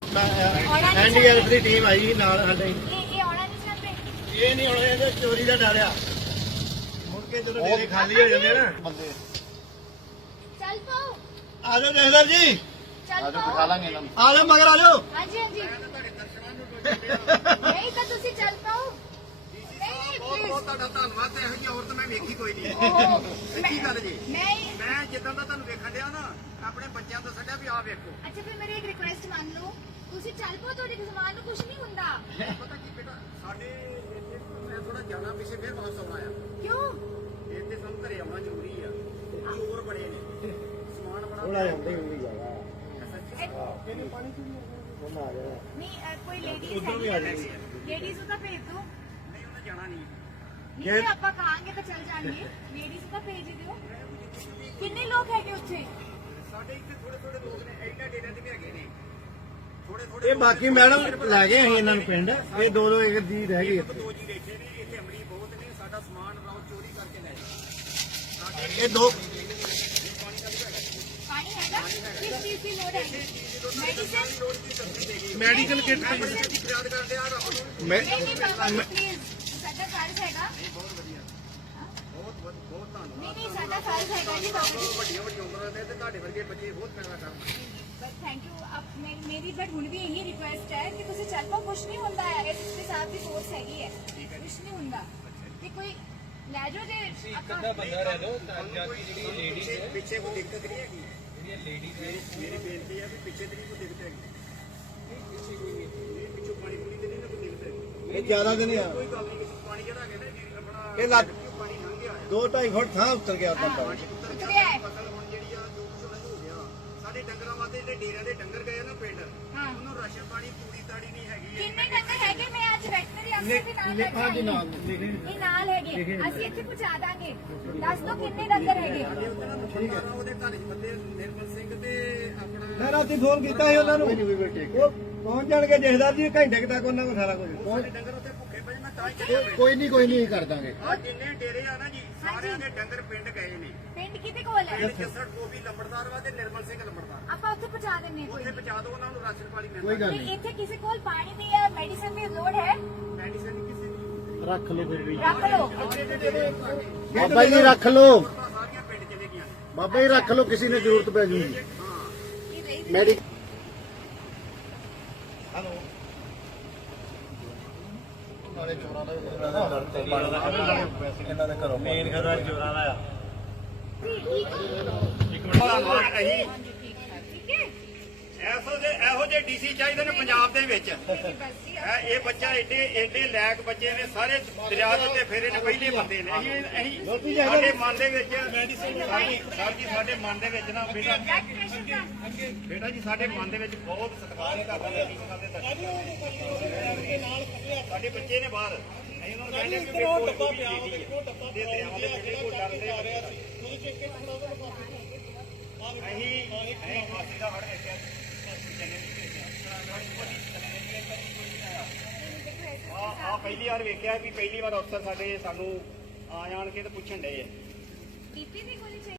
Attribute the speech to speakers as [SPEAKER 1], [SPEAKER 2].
[SPEAKER 1] NDRF ਦੀ team ਆਈ ਸੀ ਨਾਲ ਸਾਡੇ।
[SPEAKER 2] ਇਹ ਆਉਣਾ ਨਹੀਂ ਚਾਹੁੰਦੇ।
[SPEAKER 1] ਇਹ ਨਹੀਂ ਹੁਣ ਇਹਦੇ ਚੋਰੀ ਦਾ ਡਰ ਆ। ਮੁੜ ਕੇ ਜਦੋਂ ਡੇਰੇ ਖਾਲੀ ਹੋ ਜਾਂਦੇ ਨਾ ਬੰਦੇ।
[SPEAKER 2] ਚੱਲ ਪਾਓ।
[SPEAKER 1] ਆ ਜਾਓ ਜਹਦਰ ਜੀ।
[SPEAKER 2] ਚੱਲ ਪਾਓ। ਬਿਠਾ ਲਾਂਗੇ ਇਹਨਾਂ ਨੂੰ।
[SPEAKER 1] ਆ ਜਾਓ ਮਗਰ ਆ ਜਾਓ।
[SPEAKER 2] ਹਾਂਜੀ ਹਾਂਜੀ। ਨਹੀਂ ਤਾਂ ਤੁਸੀਂ ਚੱਲ ਪਾਓ।
[SPEAKER 3] ਬਹੁਤ ਬਹੁਤ ਤੁਹਾਡਾ ਧੰਨਵਾਦ। ਇਹੋ ਜਿਹੀ ਔਰਤ ਮੈਂ ਵੇਖੀ ਕੋਈ ਨਹੀਂ। ਸੱਚੀ ਗੱਲ ਜੀ। ਮੈਂ ਜਿੱਦਾਂ ਦਾ ਤੁਹਾਨੂੰ ਵੇਖਣ ਡਿਆ ਨਾ ਆਪਣੇ ਬੱਚਿਆਂ ਤੋਂ ਛੱਡਿਆ ਵੀ ਆਹ ਵੇਖੋ।
[SPEAKER 2] ਅੱਛਾ ਫਿਰ ਮੇਰੀ ਇੱਕ ਰਿਕੁਐਸਟ ਮੰਨ ਲਓ, ਤੁਸੀਂ ਚੱਲ ਪਾਓ, ਤੁਹਾਡੇ ਸਮਾਨ ਨੂੰ ਕੁਝ ਨਹੀਂ ਹੁੰਦਾ।
[SPEAKER 3] ਪਤਾ ਕੀ ਬੇਟਾ ਸਾਡੇ ਇੱਥੇ ਮੈਂ ਥੋੜਾ ਜਾਣਾ ਪਿੱਛੇ ਫਿਰ ਵਾਪਸ ਆਉਣਾ ਆ।
[SPEAKER 2] ਕਿਉਂ?
[SPEAKER 3] ਇੱਥੇ ਸਾਨੂੰ ਘਰੇ ਆਉਣਾ ਜ਼ਰੂਰੀ ਆ। ਚੋਰ ਬੜੇ ਨੇ, ਸਮਾਨ ਬੜਾ
[SPEAKER 1] ਥੋੜਾ ਜਾਂਦੇ ਹੁੰਦੀ ਜਗ੍ਹਾ।
[SPEAKER 2] ਨਹੀਂ ਕੋਈ ਲੇਡੀਜ਼ ਲੇਡੀਜ਼ ਨੂੰ ਤਾਂ ਭੇਜ ਦਿਓ।
[SPEAKER 3] ਨਹੀਂ ਉਹਨੇ ਜਾਣਾ ਨਹੀਂ।
[SPEAKER 2] ਜੇ ਆਪਾਂ ਕਹਾਂਗੇ ਤਾਂ ਚੱਲ ਜਾਣਗੇ। ਲੇਡੀਜ਼ ਨੂੰ ਤਾਂ ਭੇਜ ਦਿਓ। ਕਿੰਨੇ ਲੋਕ ਹੈਗੇ ਉੱਥੇ?
[SPEAKER 3] ਸਾਡੇ ਇੱਥੇ ਥੋੜੇ ਥੋੜੇ ਲੋਕ ਨੇ, ਇਹਨਾਂ ਡੇਰਿਆਂ ਤੇ ਵੀ ਹੈਗੇ ਨੇ ਥੋੜੇ ਥੋੜੇ।
[SPEAKER 1] ਇਹ ਬਾਕੀ ਮੈਡਮ ਲੈ ਗਏ ਅਸੀਂ ਇਹਨਾਂ ਨੂੰ ਪਿੰਡ। ਇਹ ਦੋ ਦੋ ਇੱਕ ਦੀ ਰਹਿ ਗਈ ਇੱਥੇ।
[SPEAKER 3] ਦੋ ਜੀ ਬੈਠੇ ਨੇ ਇੱਥੇ, ਅਮਲੀ ਬਹੁਤ ਨੇ। ਸਾਡਾ ਸਮਾਨ ਰਾਉ ਚੋਰੀ ਕਰਕੇ ਲੈ ਜਾਂਦੇ।
[SPEAKER 1] ਇਹ ਦੋ
[SPEAKER 2] ਪਾਣੀ ਹੈਗਾ? ਕਿਸ ਚੀਜ਼ ਦੀ ਲੋੜ ਹੈ? ਮੈਡੀਸਨ?
[SPEAKER 1] ਮੈਡੀਕਲ ਕਿੱਟ
[SPEAKER 3] ਯਾਦ ਕਰਦੇ ਆ ਰੱਬ ਨੂੰ।
[SPEAKER 2] ਨਹੀਂ ਬਾਬਾ ਜੀ ਪਲੀਜ਼, ਸਾਡਾ ਫਰਜ਼ ਹੈਗਾ।
[SPEAKER 3] ਬਹੁਤ ਵਧੀਆ, ਬਹੁਤ ਧੰਨਵਾਦ।
[SPEAKER 2] ਨਹੀਂ ਸਾਡਾ ਫਰਜ਼ ਹੈਗਾ ਜੀ ਬਾਬਾ ਜੀ।
[SPEAKER 3] ਵੱਡੀਆਂ ਵੱਡੀਆਂ ਉਮਰਾਂ ਦੇ ਤੇ ਤੁਹਾਡੇ ਵਰਗੇ ਬੱਚੇ ਬਹੁਤ ਪੈਦਾ ਕਰਨ।
[SPEAKER 2] ਬਸ ਥੈਂਕ ਯੂ। ਮੇਰੀ ਬਟ ਹੁਣ ਵੀ ਇਹੀ ਰਿਕੁਐਸਟ ਹੈ ਕਿ ਤੁਸੀਂ ਚੱਲ ਪਾਓ। ਕੁਝ ਨਹੀਂ ਹੁੰਦਾ ਹੈ, ਇਸ ਸਾਹਿਬ ਦੀ ਫੋਰਸ ਹੈਗੀ ਹੈ, ਕੁਝ ਨਹੀਂ ਹੁੰਦਾ। ਤੇ ਕੋਈ ਲੈ ਜਾਓ ਜੇ
[SPEAKER 4] ਬੰਦਾ ਰਹਿ ਲੋ ਤਾਂ ਕਿ ਜਿਹੜੀ ਲੇਡੀਜ਼ ਹੈ
[SPEAKER 3] ਪਿੱਛੇ ਕੋਈ ਦਿੱਕਤ ਨਹੀਂ ਹੈਗੀ।
[SPEAKER 4] ਜਿਹੜੀਆਂ ਲੇਡੀਜ਼
[SPEAKER 3] ਮੇਰੀ ਬੇਨਤੀ ਹੈ ਵੀ ਪਿੱਛੇ ਤੇ ਨਹੀਂ ਕੋਈ ਦਿੱਕਤ ਹੈਗੀ। ਪਿੱਛੋਂ ਪਾਣੀ ਪੂਰੀ ਤੇ ਨਹੀਂ ਕੋਈ ਦਿੱਕਤ ਹੈਗੀ।
[SPEAKER 1] ਇਹ ਜ਼ਿਆਦਾ ਦਿਨ ਆ।
[SPEAKER 3] ਕੋਈ ਗੱਲ ਨਹੀਂ। ਪਾਣੀ ਜਿਹੜਾ ਹੈਗਾ ਨਾ ਜੀ ਆਪਣਾ
[SPEAKER 1] ਇਹ ਲੱਗ
[SPEAKER 3] ਪਾਣੀ ਲੰਘ ਗਿਆ
[SPEAKER 1] 2-2.5 ਫੁੱਟ ਥਾਂ ਉੱਤਰ ਗਿਆ ਤਾਂ
[SPEAKER 3] ਪਾਣੀ ਉੱਤਰ
[SPEAKER 2] ਉੱਤਰ
[SPEAKER 3] ਗਿਆ।
[SPEAKER 2] ਗਿਆ।
[SPEAKER 3] ਫਸਲ ਹੁਣ ਜਿਹੜੀ ਆ ਜੋ ਕੁਝ ਹੋ ਗਿਆ। ਸਾਡੇ ਡੰਗਰਾਂ ਵਾਸਤੇ ਜਿਹੜੇ ਡੇਰਿਆਂ ਦੇ ਡੰਗਰ ਗਏ ਨਾ ਪਿੰਡ, ਉਹਨੂੰ ਰਾਸ਼ਨ ਪਾਣੀ ਪੂਰੀ ਤਾੜੀ ਨਹੀਂ ਹੈਗੀ।
[SPEAKER 2] ਕਿੰਨੇ ਡੰਗਰ ਹੈਗੇ? ਮੈਂ ਅੱਜ ਵੈਟਰਨਰੀ ਅਫਸਰ ਦੇ ਨਾਲ ਲੈ ਕੇ ਆਈ। ਇਹ ਨਾਲ ਹੈਗੇ, ਅਸੀਂ ਇੱਥੇ ਪਹੁੰਚਾ ਦਾਂਗੇ। ਦੱਸ ਦੋ ਕਿੰਨੇ ਡੰਗਰ ਹੈਗੇ?
[SPEAKER 3] ਉਹਦੇ ਘਰ ਚ ਬੰਦੇ ਨਿਰਮਲ ਸਿੰਘ ਤੇ ਆਪਣਾ
[SPEAKER 1] ਮੈਂ ਰਾਤੀ ਫੋਨ ਕੀਤਾ ਸੀ ਉਹਨਾਂ ਨੂੰ। ਉਹ ਪਹੁੰਚ ਜਾਣਗੇ ਜਹਦਰ ਜੀ ਘੰਟੇ ਤੱਕ ਉਹਨਾਂ ਕੋਲ ਸਾਰਾ ਕੁਝ।
[SPEAKER 3] ਸਾਡੇ ਡੰਗਰ ਉੱਥੇ ਭੁੱਖੇ ਪਏ। ਮੈਂ ਤਾਂ ਹੀ ਚੱਲਿਆ ਪਿੰਡ।
[SPEAKER 1] ਕੋਈ ਨਹੀਂ ਕਰ ਦਾਂਗੇ।
[SPEAKER 3] ਆ ਜਿੰਨੇ ਡੇਰੇ ਆ ਨਾ ਜੀ ਸਾਰਿਆਂ ਦੇ ਡੰਗਰ ਪਿੰਡ ਗਏ ਨੇ।
[SPEAKER 2] ਪਿੰਡ ਕਿਤੇ ਕੋਲ ਹੈ?
[SPEAKER 3] ਪਿੰਡ ਜੱਸੜ ਗੋਬੀ ਲੰਬੜਦਾਰ ਵਾ ਤੇ ਨਿਰਮਲ ਸਿੰਘ ਲੰਬੜਦਾਰ।
[SPEAKER 2] ਆਪਾਂ ਉੱਥੇ ਪਹੁੰਚਾ ਦਿੰਨੇ ਕੋਈ।
[SPEAKER 3] ਉੱਥੇ ਪਹੁੰਚਾ ਦਿਓ ਉਹਨਾਂ ਨੂੰ ਰਾਸ਼ਨ ਪਾਣੀ ਮਿਲਦਾ।
[SPEAKER 1] ਕੋਈ ਗੱਲ
[SPEAKER 2] ਨਹੀਂ। ਇੱਥੇ ਕਿਸੇ ਕੋਲ ਪਾਣੀ ਦੀ ਜਾਂ ਮੈਡੀਸਨ ਦੀ ਲੋੜ ਹੈ?
[SPEAKER 3] ਮੈਡੀਸਨ ਕਿਸੇ ਦੀ
[SPEAKER 1] ਰੱਖ ਲਓ ਫਿਰ ਵੀ।
[SPEAKER 2] ਰੱਖ ਲਓ।
[SPEAKER 1] ਬਾਬਾ ਜੀ ਰੱਖ ਲਓ।
[SPEAKER 3] ਸਾਰੀਆਂ ਪਿੰਡ ਚਲੇ ਗਈਆਂ ਨੇ।
[SPEAKER 1] ਬਾਬਾ ਜੀ ਰੱਖ ਲਓ, ਕਿਸੇ ਨੇ ਜ਼ਰੂਰਤ ਪੈ ਜੂਗੀ।
[SPEAKER 2] ਇਹ ਰਹੀ
[SPEAKER 1] ਮੈਡੀ ਹਲੋ ਨਾਲੇ ਚੋਰਾਂ ਦਾ ਇਹਨਾਂ ਦੇ ਘਰੋਂ ਮੇਨ ਖਤਰਾ ਚੋਰਾਂ ਦਾ ਆ।
[SPEAKER 2] ਠੀਕ ਹੈ।
[SPEAKER 3] ਧੰਨਵਾਦ। ਅਸੀਂ
[SPEAKER 2] ਹਾਂਜੀ ਠੀਕ ਹੈ। ਠੀਕ ਹੈ।
[SPEAKER 3] ਇਹੋ ਜਿਹੇ ਡੀਸੀ ਚਾਹੀਦੇ ਨੇ ਪੰਜਾਬ ਦੇ ਵਿੱਚ।
[SPEAKER 2] ਬਸ ਜੀ।
[SPEAKER 3] ਇਹ ਬੱਚਾ ਏਡੇ ਲੈਕ ਬੱਚੇ ਨੇ, ਸਾਰੇ ਦਰਿਆ ਦੇ ਉੱਤੇ ਫੇਰੇ ਨੇ, ਪਹਿਲੇ ਬੰਦੇ ਨੇ। ਅਸੀਂ ਸਾਡੇ ਮਨ ਦੇ ਵਿੱਚ ਸਰ ਜੀ ਸਾਡੇ ਮਨ ਦੇ ਵਿੱਚ ਨਾ ਬੇਟਾ ਜੀ ਸਾਡੇ ਮਨ ਦੇ ਵਿੱਚ ਬਹੁਤ ਸਤਿਕਾਰ ਹੈ ਤੁਹਾਡਾ। ਸਾਡੇ ਬੱਚੇ ਨੇ ਬਾਹਰ, ਅਸੀਂ ਉਹਨਾਂ ਨੂੰ ਕਹਿੰਦੇ ਕਿ ਕੋਈ ਡੱਬਾ ਪਿਆ ਦੇ ਦਰਿਆਵਾਂ ਦੇ ਜਿਹੜੇ ਕੋਈ ਡਰਦੇ ਆ ਰਿਹਾ ਸੀ ਅਸੀਂ ਫਾਸੀ ਦਾ ਹੜ ਵੇਖਿਆ। ਆ ਪਹਿਲੀ ਵਾਰ ਵੇਖਿਆ ਵੀ ਪਹਿਲੀ ਵਾਰ ਅਫਸਰ ਸਾਡੇ ਸਾਨੂੰ ਆ ਜਾਣ ਕੇ ਤੇ ਪੁੱਛਣ ਡਏ ਆ।
[SPEAKER 2] ਬੀਪੀ ਦੀ ਗੋਲੀ